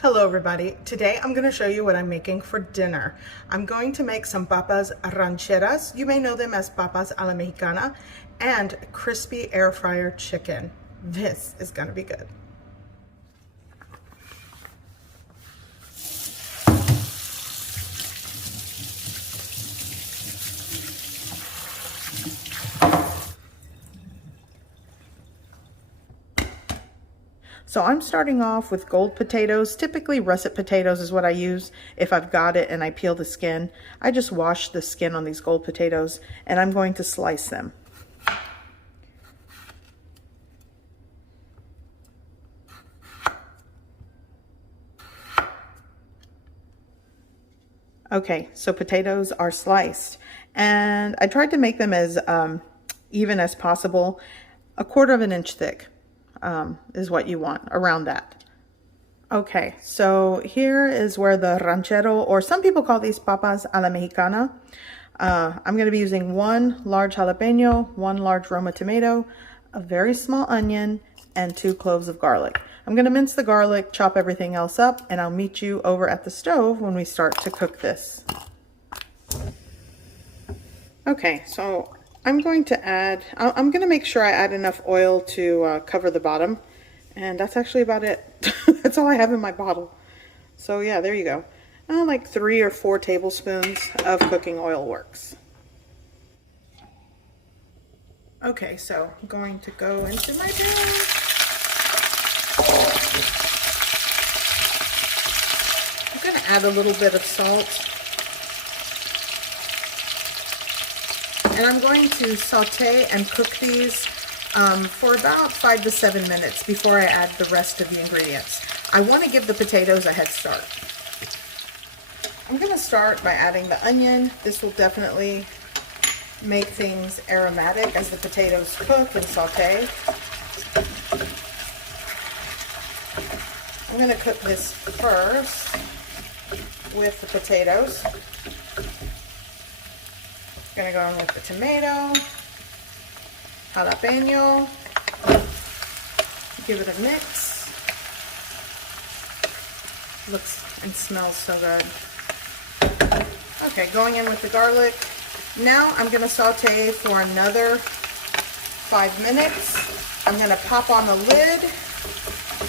Hello everybody. Today I'm going to show you what I'm making for dinner. I'm going to make some papas rancheras. You may know them as papas a la mexicana, and crispy air fryer chicken. This is going to be good. So I'm starting off with gold potatoes. Typically russet potatoes is what I use if I've got it and I peel the skin. I just wash the skin on these gold potatoes and I'm going to slice them. Okay, so potatoes are sliced and I tried to make them as even as possible. 1/4 of an inch thick is what you want, around that. Okay, so here is where the ranchero, or some people call these papas a la mexicana. I'm going to be using 1 large jalapeno, 1 large Roma tomato, a very small onion, and 2 cloves of garlic. I'm going to mince the garlic, chop everything else up, and I'll meet you over at the stove when we start to cook this. Okay, so I'm going to make sure I add enough oil to cover the bottom, and that's actually about it. That's all I have in my bottle. So yeah, there you go. Like 3 or 4 tablespoons of cooking oil works. Okay, so I'm going to go into my pan. I'm going to add a little bit of salt. And I'm going to saute and cook these for about 5 to 7 minutes before I add the rest of the ingredients. I want to give the potatoes a head start. I'm going to start by adding the onion. This will definitely make things aromatic as the potatoes cook and saute. I'm going to cook this first with the potatoes. Going to go in with the tomato, jalapeno, give it a mix. Looks and smells so good. Okay, going in with the garlic. Now I'm going to saute for another 5 minutes. I'm going to pop on the lid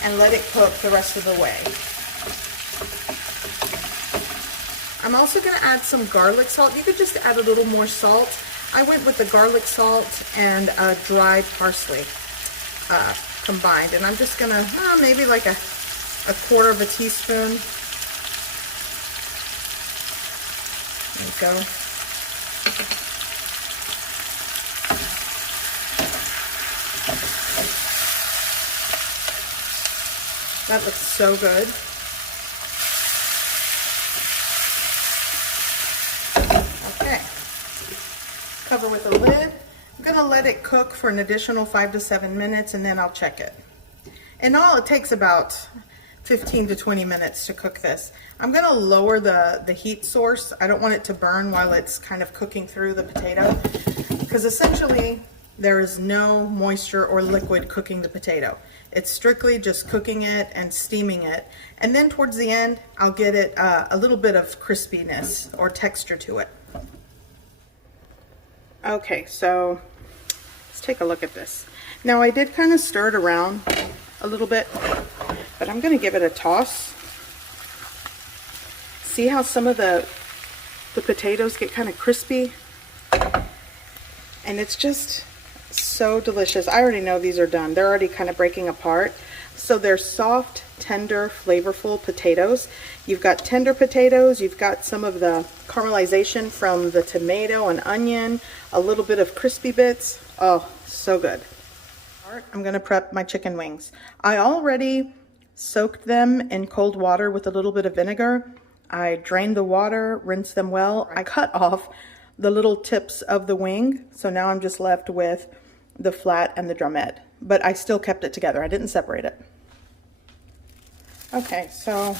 and let it cook the rest of the way. I'm also going to add some garlic salt. You could just add a little more salt. I went with the garlic salt and dry parsley combined. And I'm just going to, maybe like a 1/4 of a teaspoon. There you go. That looks so good. Cover with a lid. I'm going to let it cook for an additional 5 to 7 minutes and then I'll check it. In all, it takes about 15 to 20 minutes to cook this. I'm going to lower the heat source. I don't want it to burn while it's kind of cooking through the potato, because essentially there is no moisture or liquid cooking the potato. It's strictly just cooking it and steaming it. And then towards the end, I'll get it a little bit of crispiness or texture to it. Okay, so let's take a look at this. Now I did kind of stir it around a little bit, but I'm going to give it a toss. See how some of the potatoes get kind of crispy? And it's just so delicious. I already know these are done. They're already kind of breaking apart. So they're soft, tender, flavorful potatoes. You've got tender potatoes, you've got some of the caramelization from the tomato and onion, a little bit of crispy bits. Oh, so good. All right, I'm gonna prep my chicken wings. I already soaked them in cold water with a little bit of vinegar. I drained the water, rinsed them well. I cut off the little tips of the wing, so now I'm just left with the flat and the drumette. But I still kept it together. I didn't separate it. Okay, so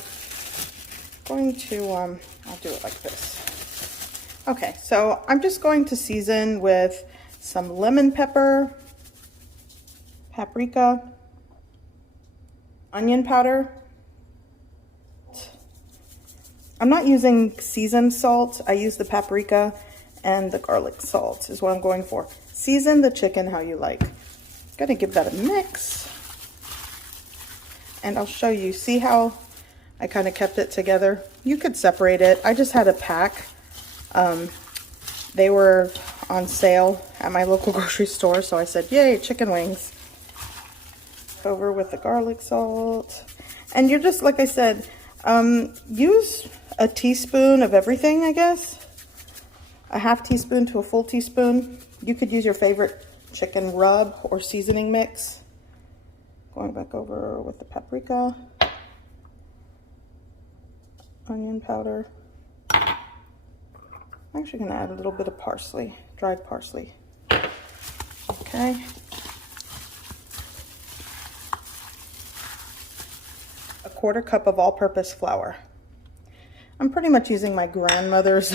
going to, I'll do it like this. Okay, so I'm just going to season with some lemon pepper, paprika, onion powder, I'm not using seasoned salt. I use the paprika and the garlic salt is what I'm going for. Season the chicken how you like. Gonna give that a mix. And I'll show you, see how I kind of kept it together? You could separate it. I just had a pack. They were on sale at my local grocery store, so I said, yay, chicken wings. Over with the garlic salt. And you're just, like I said, use a teaspoon of everything, I guess. A half teaspoon to a full teaspoon. You could use your favorite chicken rub or seasoning mix. Going back over with the paprika. Onion powder. I'm actually going to add a little bit of parsley, dried parsley. Okay. A 1/4 cup of all-purpose flour. I'm pretty much using my grandmother's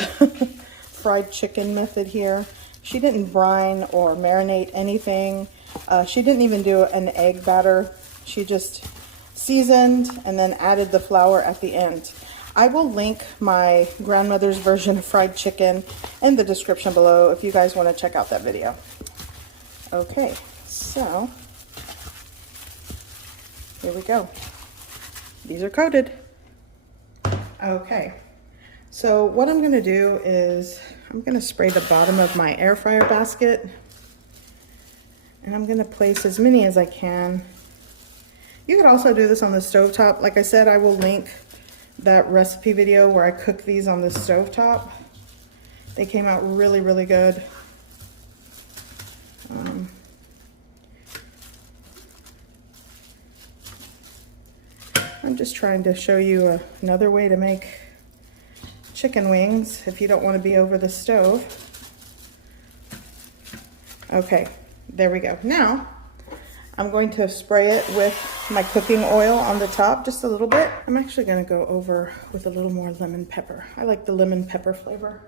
fried chicken method here. She didn't brine or marinate anything. She didn't even do an egg batter. She just seasoned and then added the flour at the end. I will link my grandmother's version of fried chicken in the description below if you guys want to check out that video. Okay, so here we go. These are coated. Okay, so what I'm going to do is I'm going to spray the bottom of my air fryer basket, and I'm going to place as many as I can. You could also do this on the stovetop. Like I said, I will link that recipe video where I cook these on the stovetop. They came out really, really good. I'm just trying to show you another way to make chicken wings if you don't want to be over the stove. Okay, there we go. Now, I'm going to spray it with my cooking oil on the top, just a little bit. I'm actually going to go over with a little more lemon pepper. I like the lemon pepper flavor.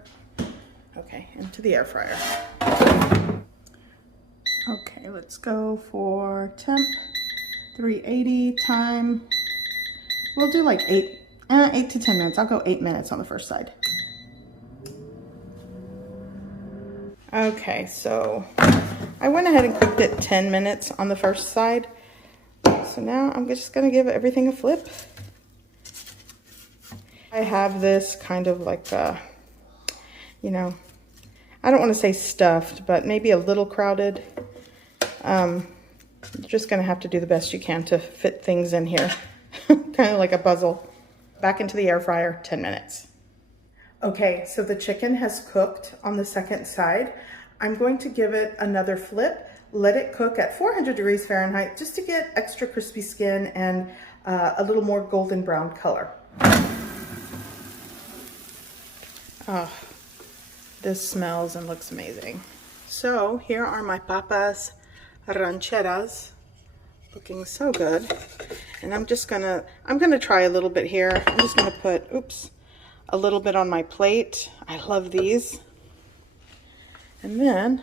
Okay, into the air fryer. Okay, let's go for temp 380 time. We'll do like 8 to 10 minutes. I'll go 8 minutes on the first side. Okay, so I went ahead and cooked it 10 minutes on the first side. So now I'm just gonna give everything a flip. I have this kind of like, you know, I don't want to say stuffed, but maybe a little crowded. You're just gonna have to do the best you can to fit things in here. Kind of like a puzzle. Back into the air fryer, 10 minutes. Okay, so the chicken has cooked on the second side. I'm going to give it another flip, let it cook at 400 degrees Fahrenheit just to get extra crispy skin and a little more golden brown color. Oh, this smells and looks amazing. So here are my papas rancheras, looking so good. And I'm gonna try a little bit here. I'm just gonna put, a little bit on my plate. I love these. And then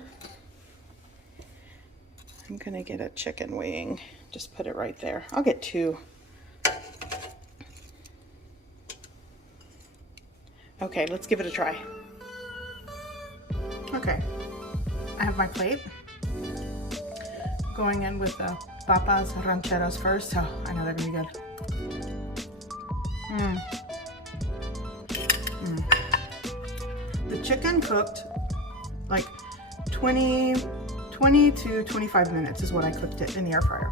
I'm gonna get a chicken wing. Just put it right there. I'll get 2. Okay, let's give it a try. Okay, I have my plate. Going in with the papas rancheras first. Oh, I know they're gonna be good. The chicken cooked like 20 to 25 minutes is what I cooked it in the air fryer.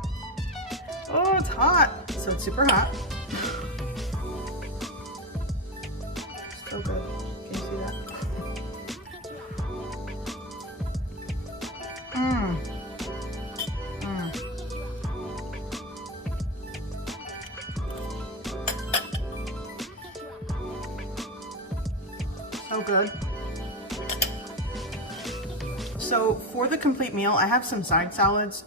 Oh, it's hot. So it's super hot. So good. Can you see that? So good. So for the complete meal, I have some side salads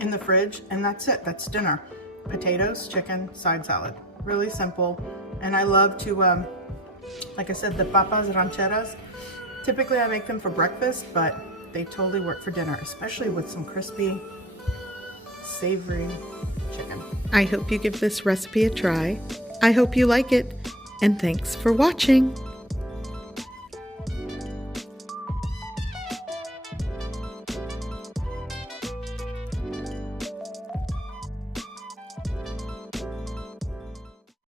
in the fridge, and that's it. That's dinner. Potatoes, chicken, side salad. Really simple. And I love to, like I said, the papas rancheras. Typically I make them for breakfast, but they totally work for dinner, especially with some crispy, savory chicken. I hope you give this recipe a try. I hope you like it. and thanks for watching.